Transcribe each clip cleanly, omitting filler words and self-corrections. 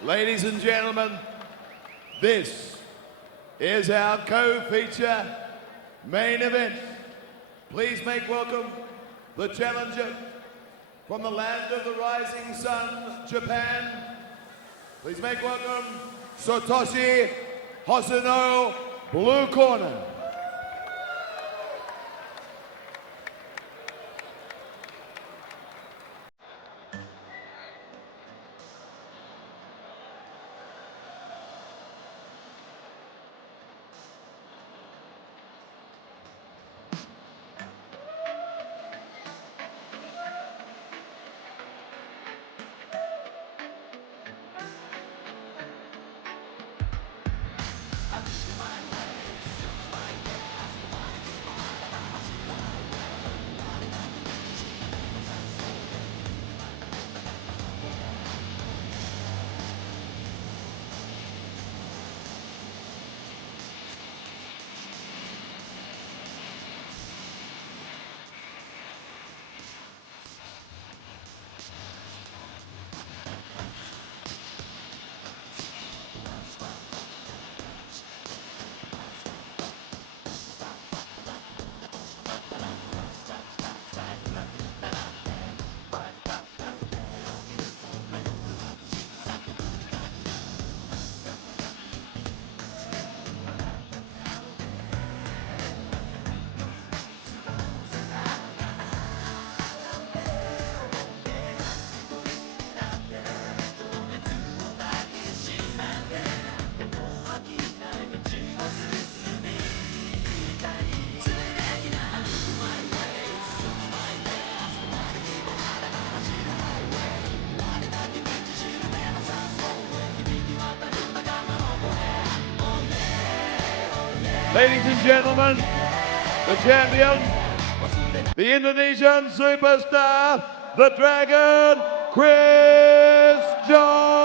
Ladies and gentlemen, this is our co-feature main event. Please make welcome the challenger from the land of the rising sun, Japan. Please make welcome Satoshi, Hosono, blue corner. Ladies and gentlemen, the champion, the Indonesian superstar, the Dragon, Chris John.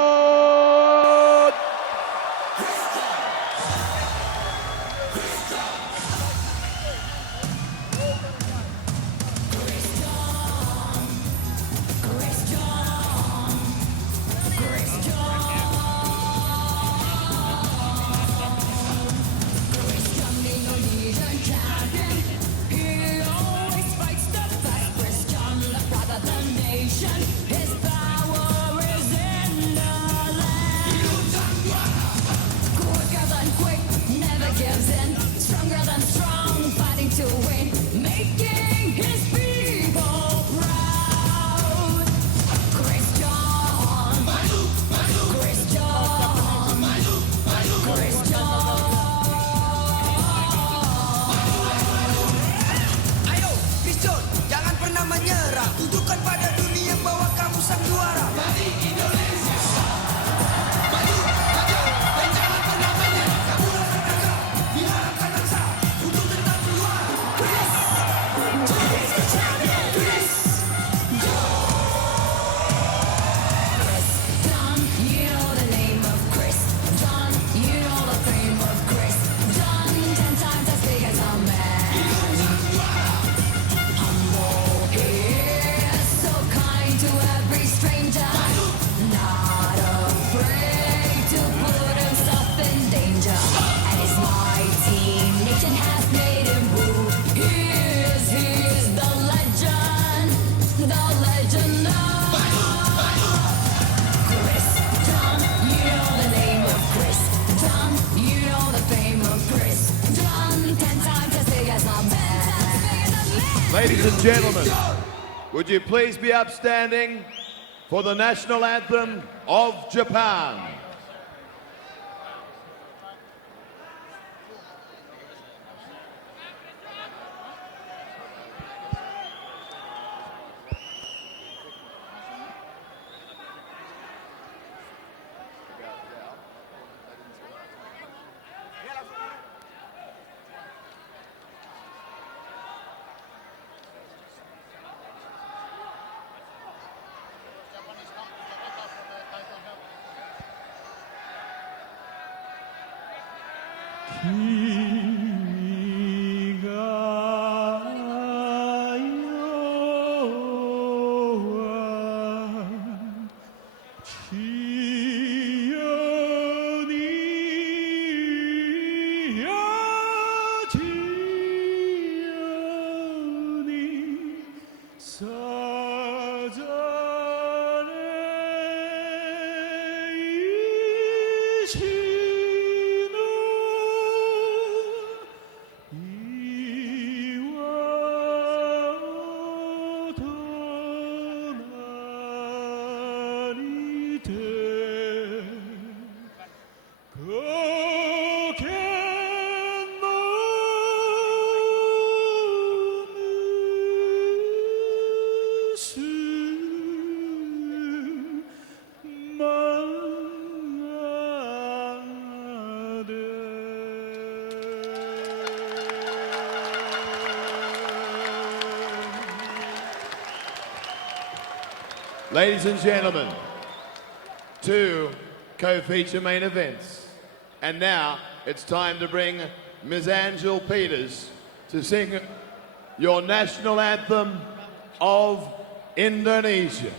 His power is in the land. Quicker than quick, never gives in. Stronger than strong, fighting to win. Making his people proud. Chris John. Chris John. Chris John. Ayo, Chris John, jangan pernah menyerah. Tunjukkan pada dunia bahwa kamu sang juara. Bagi Indonesia. Maju, maju, dan jangan pernah menyerah. Kamu harus tegak, diharapkan rasa untuk tetap juara. Chris John, Chris John, you know the name of Chris John, you know the fame of Chris John, 10 times as big as a man. Humble, he is so kind to every stranger, not afraid to put himself in danger. And his mighty nation has made him who he is the legend of Chris John, you know the name of Chris John, you know the fame of Chris John, 10 times as big as a man. Ladies and gentlemen, would you please be upstanding for the national anthem of Japan? Ladies and gentlemen, 2 co-feature main events. And now it's time to bring Ms. Angel Peters to sing your national anthem of Indonesia.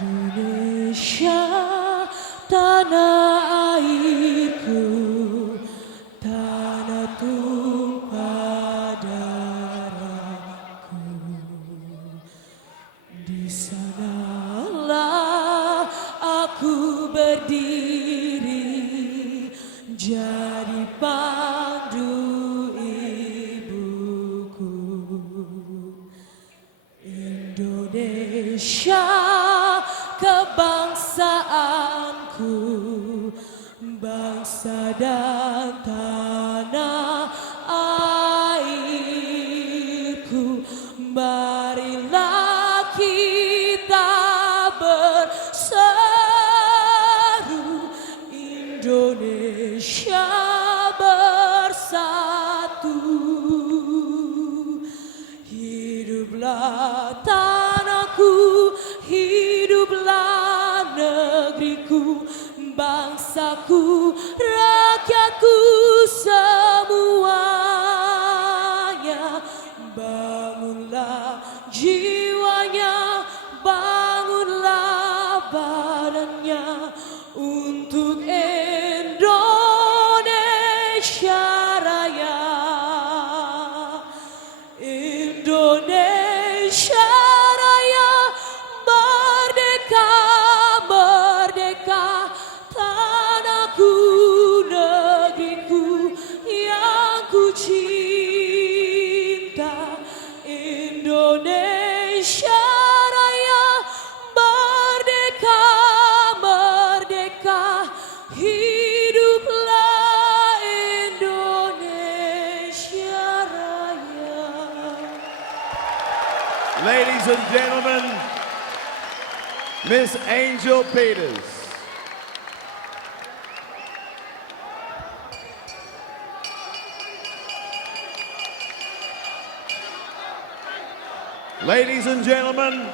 Indonesia, tanah airku, tanah tumpah darahku. Di sanalah aku berdiri, jadi pandu ibuku. Indonesia, kebangsaanku, bangsa dan tanah airku. Marilah kita berseru, Indonesia bersatu. Hiduplah tanahku, hiduplah negeriku, bangsaku, rakyatku semuanya. Bangunlah jiwanya, bangunlah badannya untuk Indonesia Raya. Indonesia Raya, merdeka, merdeka, tanahku, negeriku yang ku cinta. Indonesia Raya, merdeka, merdeka, hiduplah Indonesia Raya. Ladies and gentlemen, Miss Angel Peters. Ladies and gentlemen,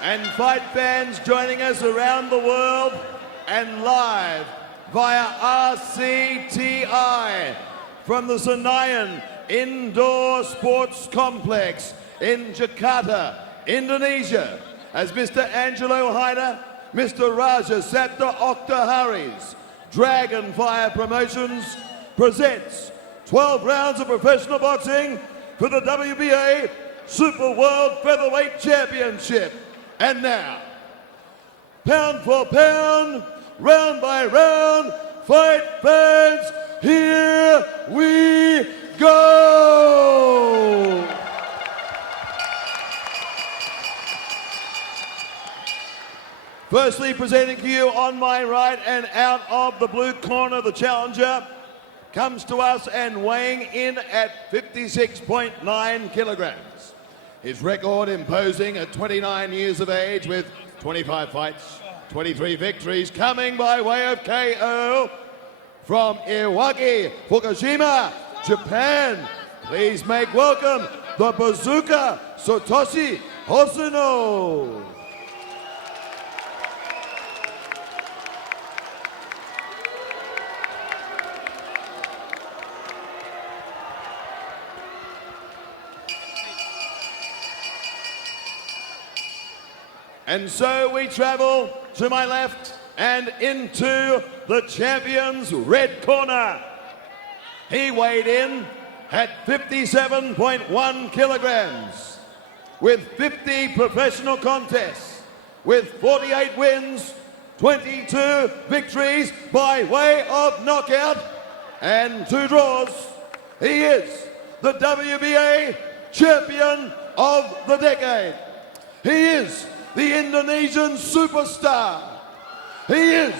and fight fans joining us around the world and live via RCTI from the Senayan Indoor Sports Complex in Jakarta, Indonesia, as Mr. Angelo Haida, Mr. Raja Sapta Oktaharis, Dragonfire Promotions presents 12 rounds of professional boxing for the WBA Super World Featherweight Championship. And now, pound for pound, round by round, fight fans, here we go! Firstly, presenting to you on my right and out of the blue corner, the challenger comes to us and weighing in at 56.9 kilograms. His record imposing at 29 years of age with 25 fights, 23 victories, coming by way of KO from Iwaki, Fukushima, Japan. Please make welcome the Bazooka, Satoshi Hosono. And so we travel to my left and into the champion's red corner. He weighed in at 57.1 kilograms with 50 professional contests, with 48 wins, 22 victories by way of knockout, and 2 draws. He is the WBA champion of the decade. He is the Indonesian superstar. He is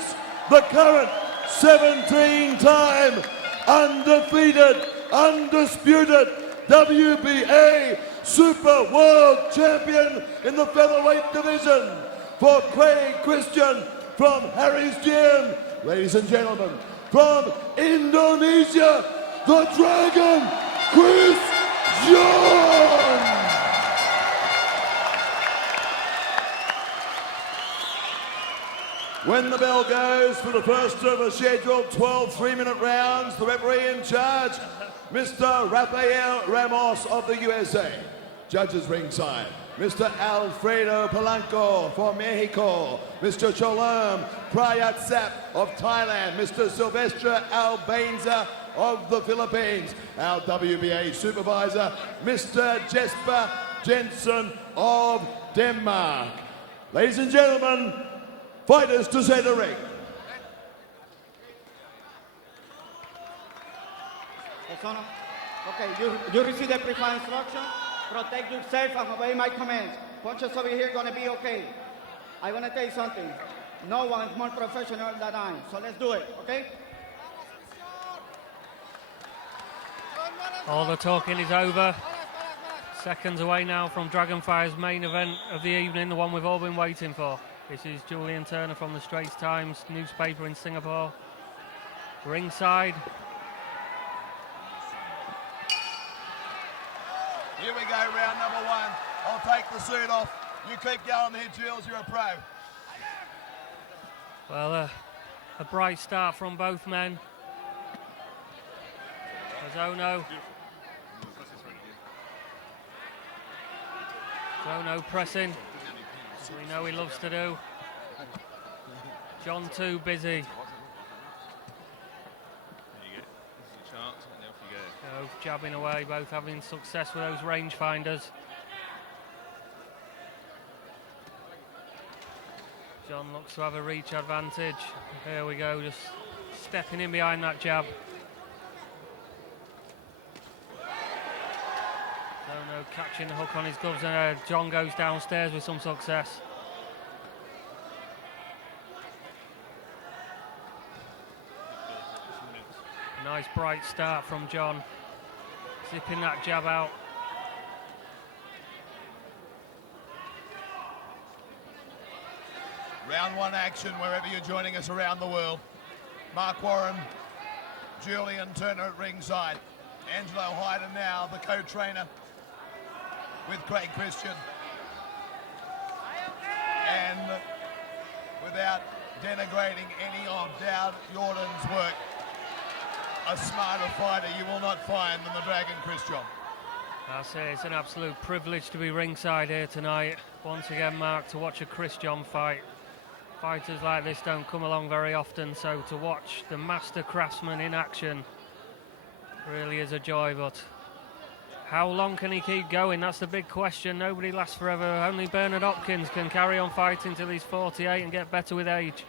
the current 17-time undefeated, undisputed WBA Super World Champion in the featherweight division for Craig Christian from Harry's Gym. Ladies and gentlemen, from Indonesia, the Dragon, Christian! When the bell goes for the first of a scheduled 12 3-minute rounds, the referee in charge, Mr. Rafael Ramos of the USA. Judges ringside, Mr. Alfredo Polanco from Mexico, Mr. Cholam Prayatsap of Thailand, Mr. Silvestre Albanza of the Philippines, our WBA supervisor, Mr. Jesper Jensen of Denmark. Ladies and gentlemen, fighters to center ring. Hosono, okay, you receive the pre-fight instruction. Protect yourself and obey my commands. Punches over here gonna be okay. I wanna tell you something. No one is more professional than I, so let's do it, okay? All the talking is over. Seconds away now from Dragonfire's main event of the evening, the one we've all been waiting for. This is Julian Turner from the Straits Times newspaper in Singapore. Ringside. Here we go, round number one. I'll take the suit off. You keep going there, Jules, you're a pro. Well, a bright start from both men. Hosono pressing, as we know he loves to do. John too busy. Both jabbing away, both having success with those rangefinders. John looks to have a reach advantage. Here we go, just stepping in behind that jab. Hosono catching the hook on his gloves, and John goes downstairs with some success. Nice bright start from John, zipping that jab out. Round one action wherever you're joining us around the world. Mark Warren, Julian Turner at ringside. Angelo Hyden now, the co-trainer with Craig Christian. And without denigrating any of Dowd Jordan's work, a smarter fighter you will not find than the Dragon Christian. I'll say it's an absolute privilege to be ringside here tonight. Once again, Mark, to watch a Christian fight. Fighters like this don't come along very often, so to watch the master craftsman in action really is a joy, but how long can he keep going? That's the big question. Nobody lasts forever. Only Bernard Hopkins can carry on fighting till he's 48 and get better with age.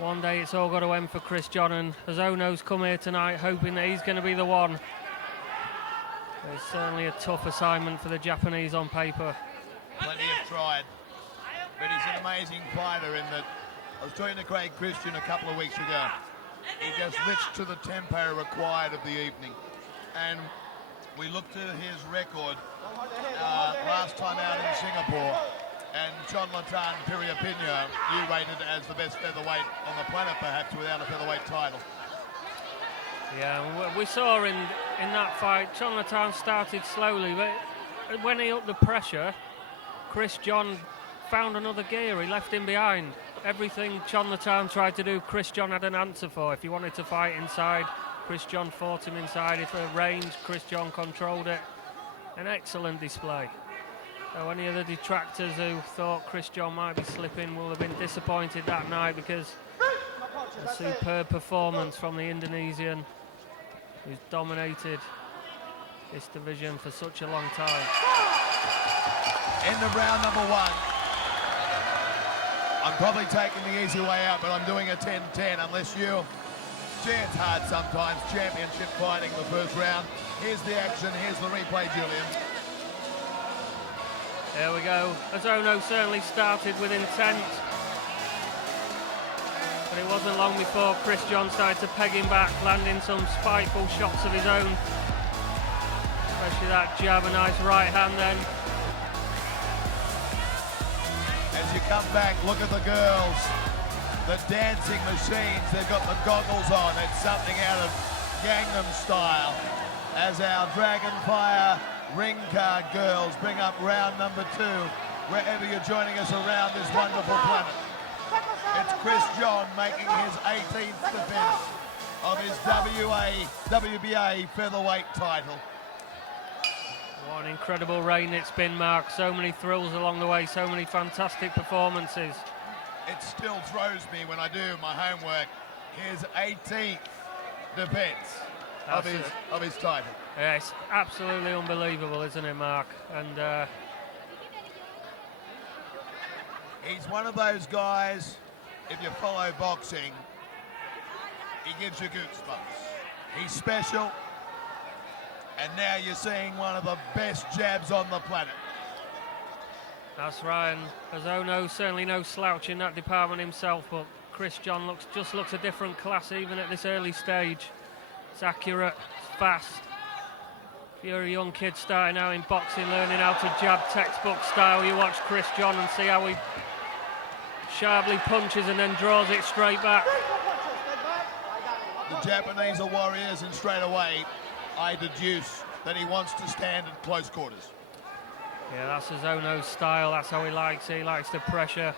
One day it's all got to end for Chris John, and Hosono's come here tonight hoping that he's going to be the one. It's certainly a tough assignment for the Japanese on paper. Plenty have tried, but he's an amazing fighter in that. I was talking to Craig Christian a couple of weeks ago. He just reached to the tempo required of the evening. And we looked at his record last time out in Singapore, and John Latan Piripinho, you rated as the best featherweight on the planet, perhaps, without a featherweight title. Yeah, we saw in that fight, John Latan started slowly, but when he upped the pressure, Chris John found another gear. He left him behind. Everything John Latan tried to do, Chris John had an answer for. If he wanted to fight inside, Chris John fought him inside. If a range, Chris John controlled it. An excellent display. So any of the detractors who thought Chris John might be slipping will have been disappointed that night, because a superb performance from the Indonesian, who's dominated this division for such a long time. End of round number one. I'm probably taking the easy way out, but I'm doing a 10-10 unless you... Gee, it's hard sometimes. Championship fighting the first round. Here's the action. Here's the replay, Julian. There we go. Hosono certainly started with intent, but it wasn't long before Chris John started to peg him back, landing some spiteful shots of his own. Especially that jab, a nice right hand then. As you come back, look at the girls. The dancing machines, they've got the goggles on. It's something out of Gangnam Style. As our Dragonfire ring card girls bring up round number two, wherever you're joining us around this wonderful planet. It's Chris John making his 18th defence of his WBA featherweight title. What an incredible reign it's been, Mark. So many thrills along the way, so many fantastic performances. It still throws me when I do my homework. His 18th defence of his title. Yeah, it's absolutely unbelievable, isn't it, Mark? And he's one of those guys, if you follow boxing, he gives you goosebumps. He's special, and now you're seeing one of the best jabs on the planet. that's right, and Hosono certainly no slouch in that department himself, but Chris John looks a different class even at this early stage. It's accurate, it's fast. If you're a young kid starting out in boxing, learning how to jab textbook style, you watch Chris John and see how he sharply punches and then draws it straight back. The Japanese are warriors, and straight away I deduce that he wants to stand at close quarters. Yeah, that's Hosono's style, that's how he likes it. He likes the pressure.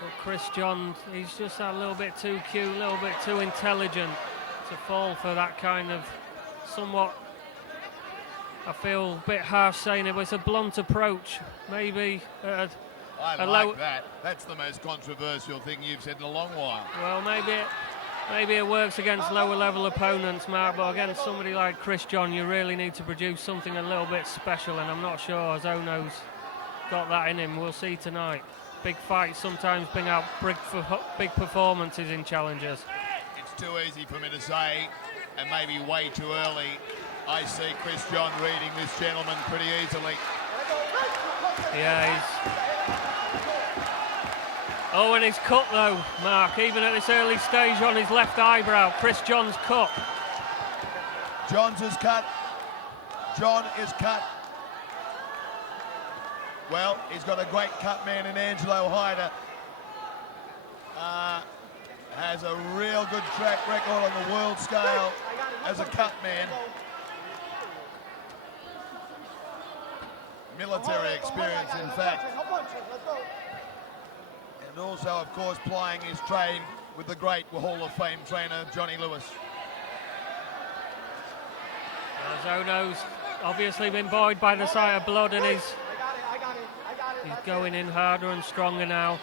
But Chris John, he's just a little bit too cute, a little bit too intelligent to fall for that kind of somewhat, I feel a bit harsh saying it, but it's a blunt approach. Maybe I like that. That's the most controversial thing you've said in a long while. Well, maybe it works against lower level opponents, Mark, but against somebody like Chris John, you really need to produce something a little bit special, and I'm not sure Hosono's got that in him. We'll see tonight. Big fights sometimes bring out big performances in challengers. It's too easy for me to say, and maybe way too early. I see Chris John reading this gentleman pretty easily. Yeah, Oh, and he's cut though, Mark, even at this early stage on his left eyebrow. Chris John's cut. John is cut. Well, he's got a great cut man in Angelo Hyder. Has a real good track record on the world scale as a cut man. Military experience, in fact. And also, of course, plying his trade with the great Hall of Fame trainer, Johnny Lewis. Hosono's obviously been buoyed by the sight of blood, and he's going in harder and stronger now.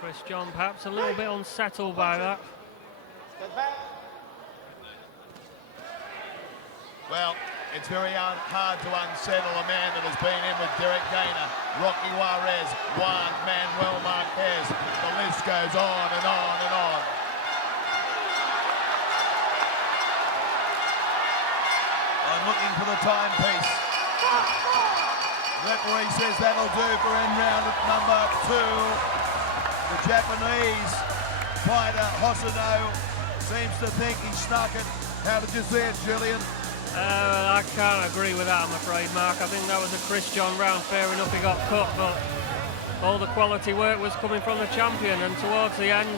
Chris John perhaps a little bit unsettled by that. Well, it's very hard to unsettle a man that has been in with Derek Gaynor, Rocky Juarez, Juan Manuel Marquez. The list goes on and on and on. I'm looking for the timepiece. Referee says that'll do for end round at number 2. The Japanese fighter Hosono seems to think he snuck it. How did you see it, Julian? I can't agree with that, I'm afraid, Mark. I think that was a Chris John round. Fair enough, he got cut, but all the quality work was coming from the champion, and towards the end,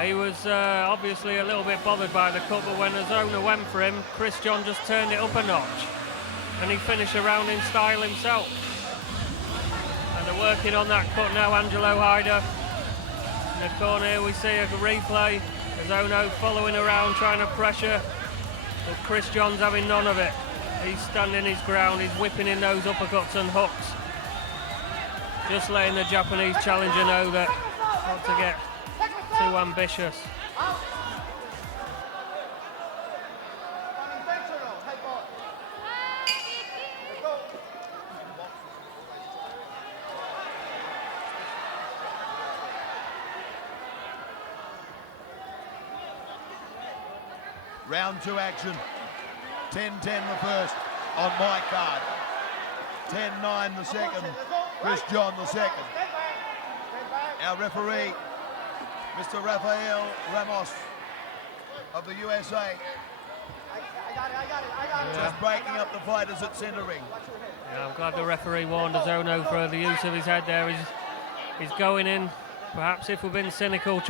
he was obviously a little bit bothered by the cut, but when Hosono went for him, Chris John just turned it up a notch, and he finished the round in style himself. And they're working on that cut now, Angelo Hyder. In the corner here we see a replay. Hosono following around, trying to pressure. But Chris John's having none of it. He's standing his ground, he's whipping in those uppercuts and hooks. Just letting the Japanese challenger know that not to get too ambitious. Round 2 action. 10-10 the first on my card. 10-9 the second. Chris John the second. Our referee, Mr. Rafael Ramos of the USA. Just breaking up the fighters at centre ring. Yeah, I'm glad the referee warned Hosono for the use of his head there. He's going in, perhaps if we've been cynical,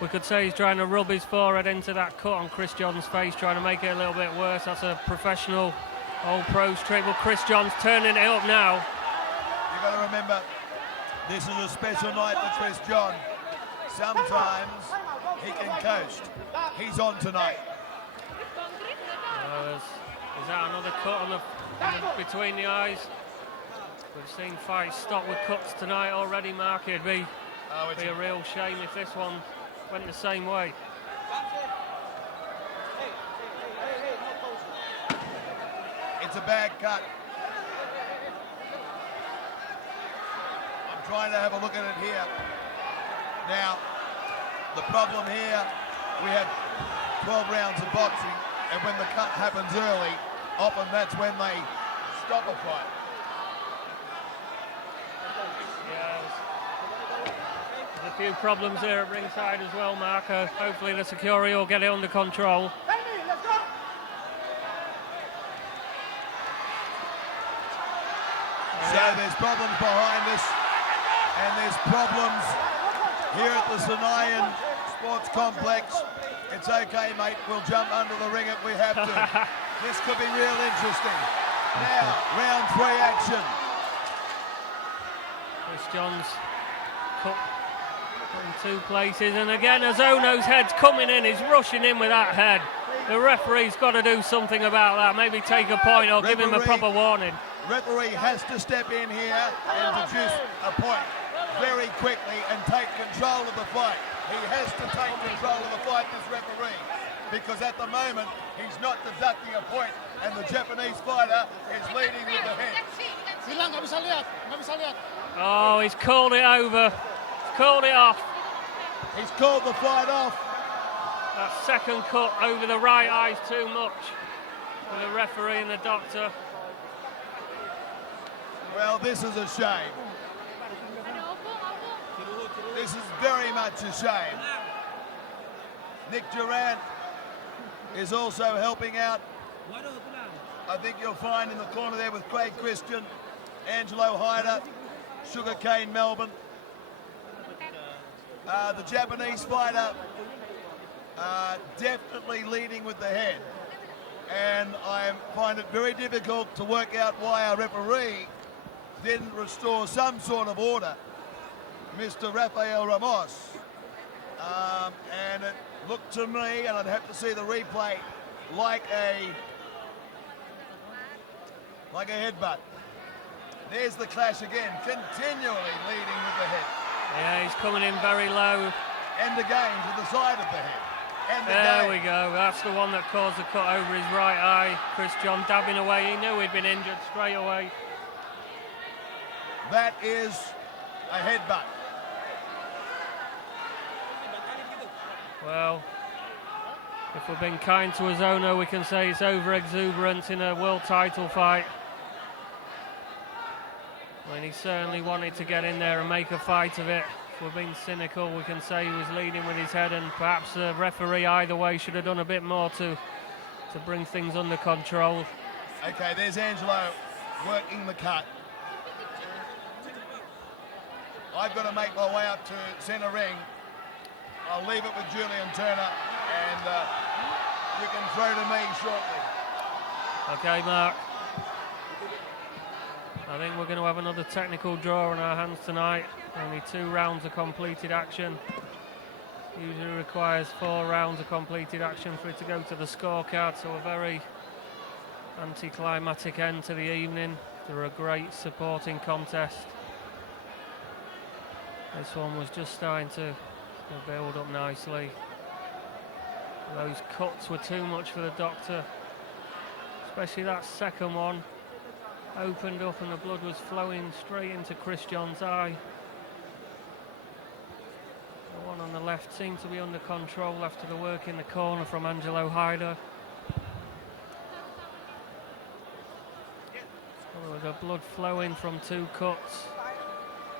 we could say he's trying to rub his forehead into that cut on Chris John's face, trying to make it a little bit worse. That's a professional, old pro's trick, but Chris John's turning it up now. You've got to remember, This is a special night for Chris John. Sometimes he can coast. He's on tonight. Is that another cut on the between the eyes? We've seen fights stop with cuts tonight already, Mark. It'd be a real shame if this one went the same way. It's a bad cut. I'm trying to have a look at it here. Now, the problem here, we have 12 rounds of boxing, and when the cut happens early, often that's when they stop a fight. There's a few problems there at ringside as well, Mark. Hopefully the security will get it under control. So there's problems behind us, and there's problems here at the Senayan Sports Complex. It's okay, mate. We'll jump under the ring if we have to. This could be real interesting. Now, round 3 action. Chris John's cut in 2 places, and again Hosono's head's coming in. He's rushing in with that head. The referee's got to do something about that. Maybe take a point or give him a proper warning. Referee has to step in here and deduce a point very quickly and take control of the fight. He has to take control of the fight, this referee, because at the moment he's not deducting a point, and the Japanese fighter is leading with the head. Oh, he's called it over. He's called it off. He's called the fight off. That second cut over the right eye's too much for the referee and the doctor. Well, this is a shame. This is very much a shame. Nick Durant is also helping out. I think you'll find in the corner there with Craig Christian, Angelo Hyder, Sugarcane Melbourne. The Japanese fighter definitely leading with the head. And I find it very difficult to work out why our referee didn't restore some sort of order, Mr. Rafael Ramos. And it looked to me, and I'd have to see the replay, like a headbutt. There's the clash again, continually leading with the head. Yeah, he's coming in very low. And again to the side of the head. And There we go. That's the one that caused the cut over his right eye. Chris John dabbing away. He knew he'd been injured straight away. That is a headbutt. Well, if we've been kind to Hosono, we can say it's over-exuberance in a world title fight. I mean, he certainly wanted to get in there and make a fight of it. If we're being cynical, we can say he was leading with his head, and perhaps the referee either way should have done a bit more to bring things under control. Okay, there's Angelo working the cut. I've got to make my way up to centre ring. I'll leave it with Julian Turner, and you can throw to me shortly. Okay, Mark. I think we're going to have another technical draw on our hands tonight. Only 2 rounds of completed action. Usually requires 4 rounds of completed action for it to go to the scorecard, so a very anticlimactic end to the evening. They're a great supporting contest. This one was just starting to build up nicely. Those cuts were too much for the doctor, especially that second one. Opened up and the blood was flowing straight into Chris John's eye. The one on the left seemed to be under control after the work in the corner from Angelo Hyder. There was the blood flowing from 2 cuts.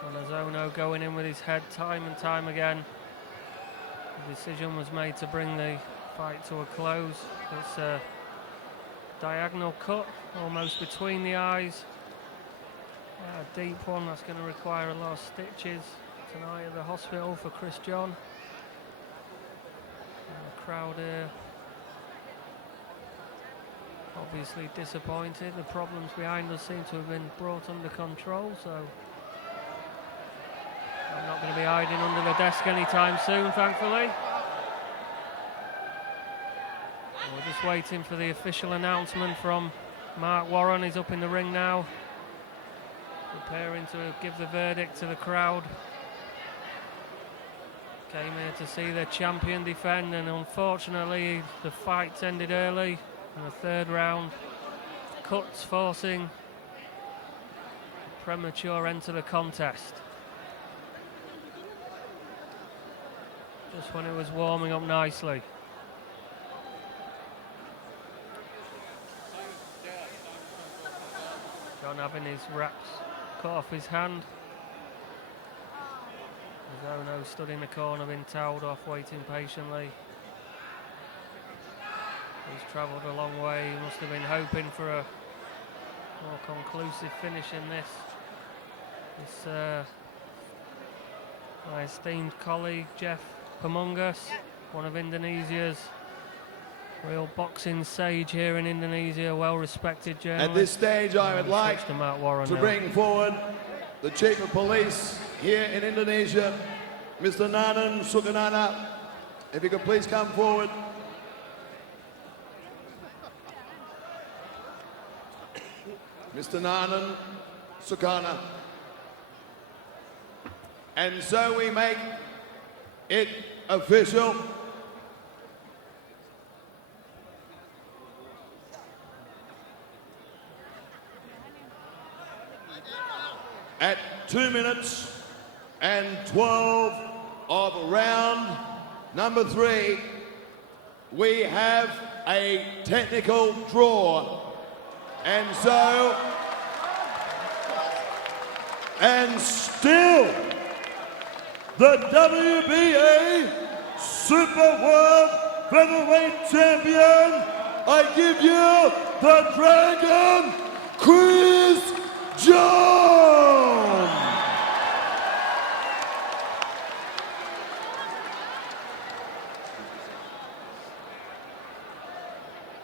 And Hosono going in with his head time and time again. The decision was made to bring the fight to a close. It's a diagonal cut, almost between the eyes. A deep one that's going to require a lot of stitches tonight at the hospital for Chris John. And the crowd here obviously disappointed. The problems behind us seem to have been brought under control, so I'm not going to be hiding under the desk anytime soon, thankfully. We're just waiting for the official announcement from Mark Warren. He's up in the ring now, preparing to give the verdict to the crowd. Came here to see their champion defend, and unfortunately the fight ended early in the third round. Cuts forcing a premature end to the contest. Just when it was warming up nicely. John having his wraps cut off his hand. Hosono stood in the corner, been towed off, waiting patiently. He's travelled a long way. He must have been hoping for a more conclusive finish in this. My esteemed colleague Jeff Pamungas, one of Indonesia's real boxing sage here in Indonesia, well-respected journalist. At this stage, I would like to bring forward the Chief of Police here in Indonesia, Mr. Nanan Sukanana. If you could please come forward. Mr. Nanan Sukana. And so we make it official. At 2 minutes and 12 of round number 3, we have a technical draw. And so, and still, the WBA Super World Featherweight Champion, I give you the Dragon!